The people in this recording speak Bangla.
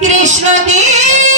কৃষ্ণ দেব